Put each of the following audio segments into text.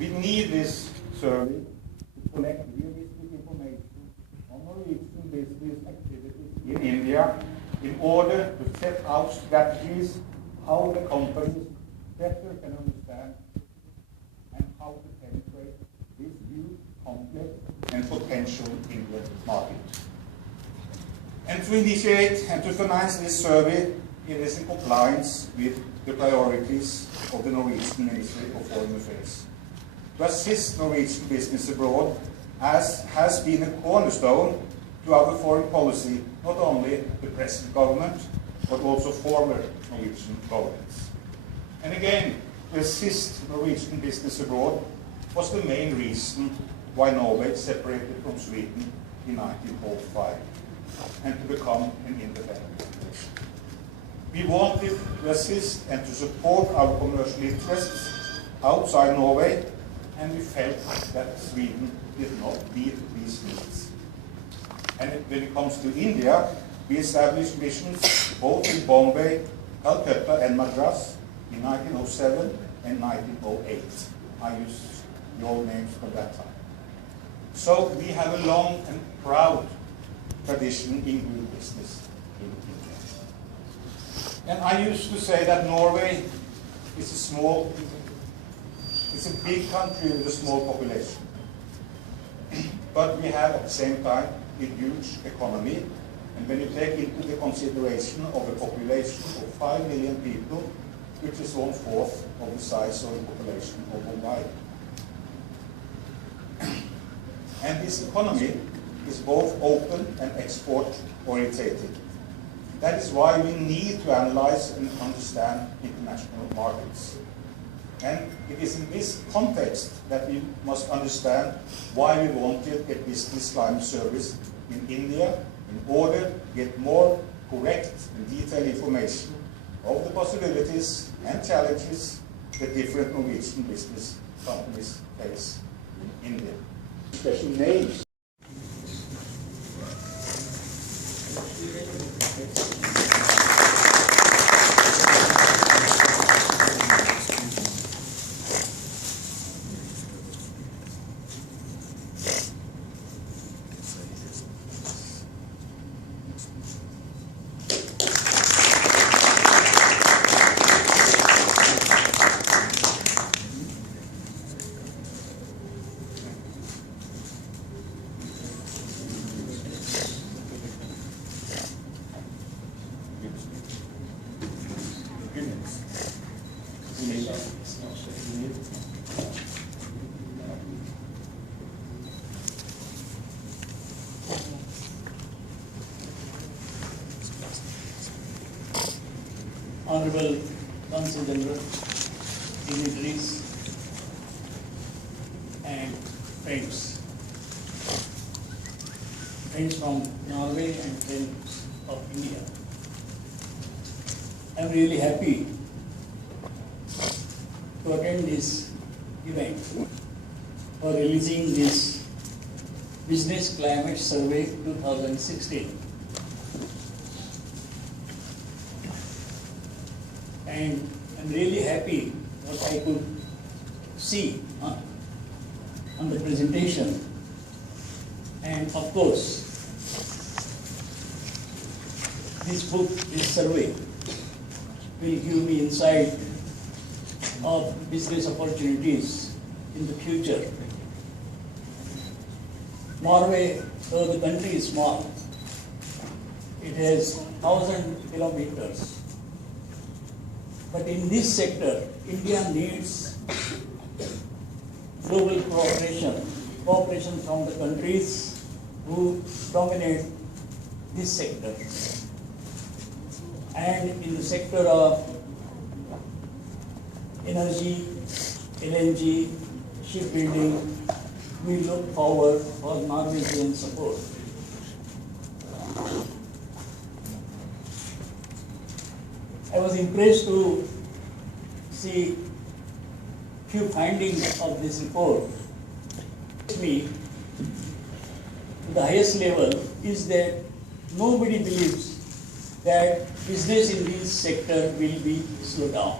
We need this survey to collect realistic information on Norwegian business activities in India in order to set out strategies how the companies better can understand and how to penetrate this huge, complex, and potential Indian market. And to initiate and to finance this survey, it is in compliance with the priorities of the Norwegian Ministry of Foreign Affairs. To assist Norwegian business abroad has been a cornerstone to our foreign policy, not only the present government, but also former Norwegian governments. And again, to assist Norwegian business abroad was the main reason why Norway separated from Sweden in 1905 and to become an independent nation. We wanted to assist and to support our commercial interests outside Norway, and we felt that Sweden did not meet these needs. And when it comes to India, we established missions both in Bombay, Calcutta, and Madras in 1907 and 1908. I use the old names from that time. So we have a long and proud tradition in doing business in India. And I used to say that Norway is it's a big country with a small population. But we have at the same time a huge economy. And when you take into the consideration of a population of 5 million people, which is 1/4 of the size of the population of Mumbai. And this economy is both open and export-orientated. That is why we need to analyze and understand international markets. And it is in this context that we must understand why we wanted a business climate service in India in order to get more correct and detailed information of the possibilities and challenges that different Norwegian business companies face in India. Special names. Honorable Consul General, dignitaries, and friends from Norway and friends of India. I am really happy to attend this event for releasing this Business Climate Survey 2016. And I'm really happy what I could see on the presentation. And of course, this book, this survey, will give me insight of business opportunities in the future. Norway, though the country is small, it has 1,000 kilometers. But in this sector, India needs global cooperation from the countries who dominate this sector. And in the sector of energy, LNG, shipbuilding, we look forward for Norwegian support. I was impressed to see few findings of this report. Me, to the highest level, is that nobody believes that business in this sector will be slowed down.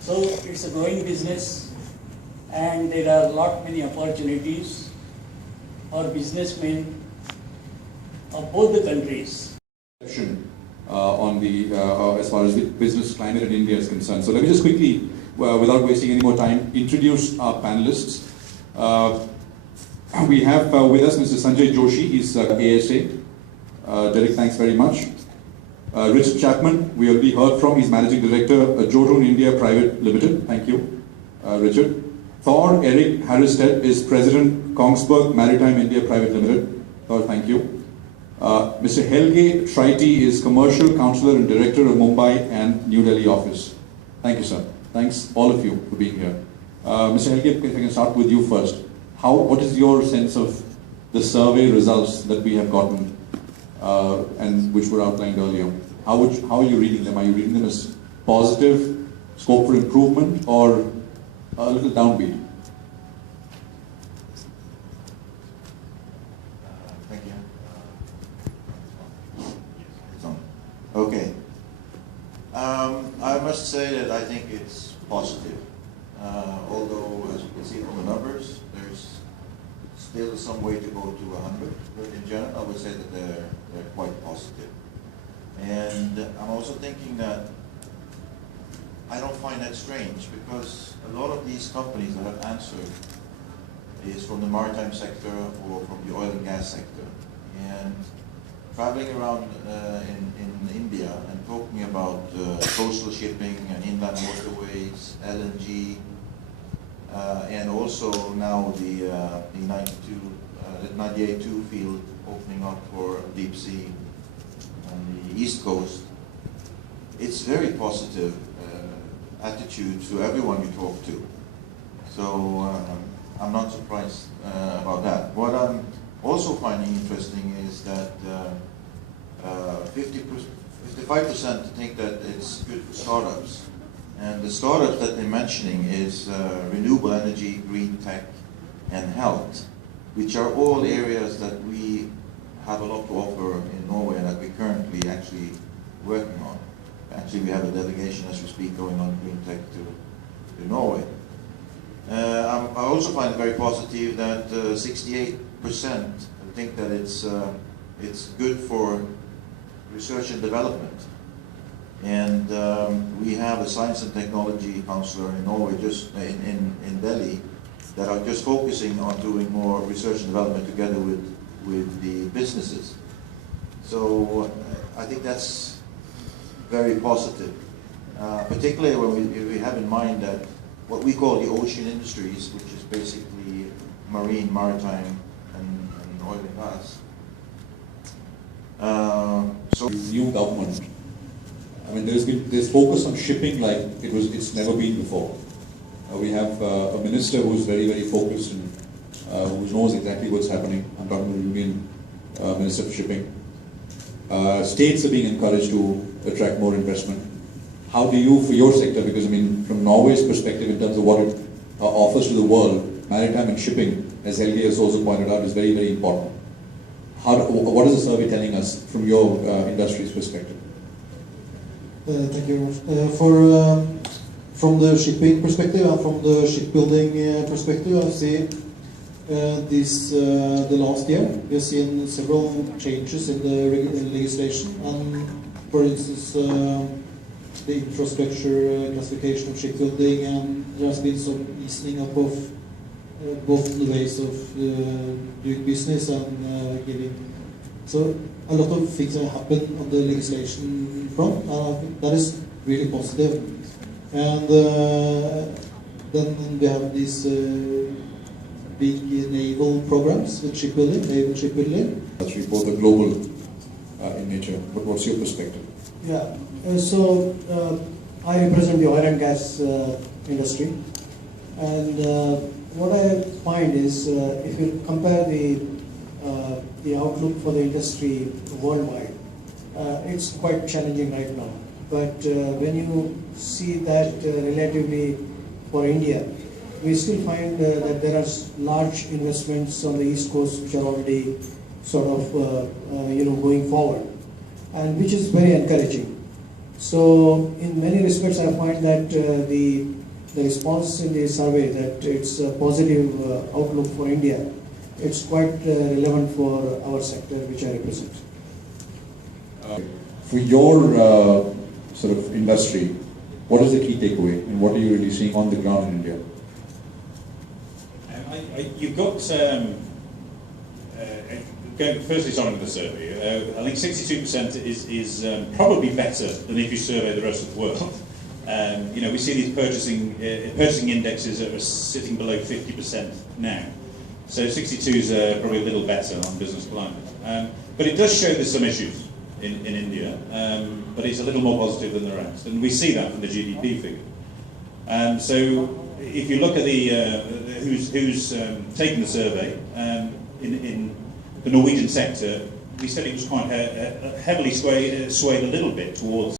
So it's a growing business, and there are many opportunities for businessmen of both the countries. On the as far as the business climate in India is concerned. So let me just quickly, without wasting any more time, introduce our panelists. We have with us Mr. Sanjay Joshi, he's ASA. Derek, thanks very much. Richard Chapman, we already heard from, he's Managing Director, Jorun India Private Limited. Thank you, Richard. Thor Eric Harristedt is President, Kongsberg Maritime India Private Limited. Thor, thank you. Mr. Helge Triti is Commercial Counsellor and Director of Mumbai and New Delhi office. Thank you, sir. Thanks all of you for being here. Mr. Helge, if I can start with you first. What is your sense of the survey results that we have gotten and which were outlined earlier? How are you reading them? Are you reading them as positive, scope for improvement, or a little downbeat? Thank you. Okay. I must say that I think it's positive. Although, as you can see from the numbers, there's still some way to go to 100. But in general, I would say that they're quite positive. And I'm also thinking that I don't find that strange, because a lot of these companies that have answered is from the maritime sector or from the oil and gas sector. And traveling around in India and talking about coastal shipping and inland waterways, LNG, and also now the 98-2 field opening up for deep sea on the east coast, it's very positive attitude to everyone you talk to. So I'm not surprised about that. What I'm also finding interesting is that 55% think that it's good for startups. And the startups that they're mentioning is renewable energy, green tech, and health, which are all areas that we have a lot to offer in Norway and that we're currently actually working on. Actually, we have a delegation as we speak going on green tech to Norway. I also find it very positive that 68% think that it's good for research and development. And we have a science and technology counselor in Norway, just in Delhi, that are just focusing on doing more research and development together with the businesses. So I think that's very positive, particularly when we have in mind that what we call the ocean industries, which is basically marine, maritime, and oil and gas. So new government, I mean, there's focus on shipping like it's never been before. We have a minister who's very, very focused and who knows exactly what's happening. I'm talking about the Union Minister of Shipping. States are being encouraged to attract more investment. How do you, for your sector, because I mean, from Norway's perspective in terms of what it offers to the world, maritime and shipping, as Helge has also pointed out, is very, very important. What is the survey telling us from your industry's perspective? Thank you very much. From the shipping perspective and from the shipbuilding perspective, I see the last year we have seen several changes in the legislation, and for instance the infrastructure classification of shipbuilding, and there has been some easing up of both the ways of doing business and giving. So a lot of things have happened on the legislation front, and I think that is really positive. And then we have these big naval programs with shipbuilding, naval shipbuilding. That's both are global in nature, but what's your perspective? Yeah, so I represent the oil and gas industry, and what I find is if you compare the outlook for the industry worldwide, it's quite challenging right now. But when you see that relatively for India, we still find that there are large investments on the East Coast which are already sort of going forward, and which is very encouraging. So in many respects, I find that the the response in the survey that it's a positive outlook for India, it's quite relevant for our sector which I represent. For your sort of industry, what is the key takeaway and what are you really seeing on the ground in India? You've got, firstly starting with the survey, I think 62% is probably better than if you survey the rest of the world. We see these purchasing indexes that are sitting below 50% now. So 62 is probably a little better on business climate. But it does show there's some issues in India, but it's a little more positive than the rest. And we see that from the GDP figure. So if you look at who's taken the survey, in the Norwegian sector, we said it was quite heavily swayed a little bit towards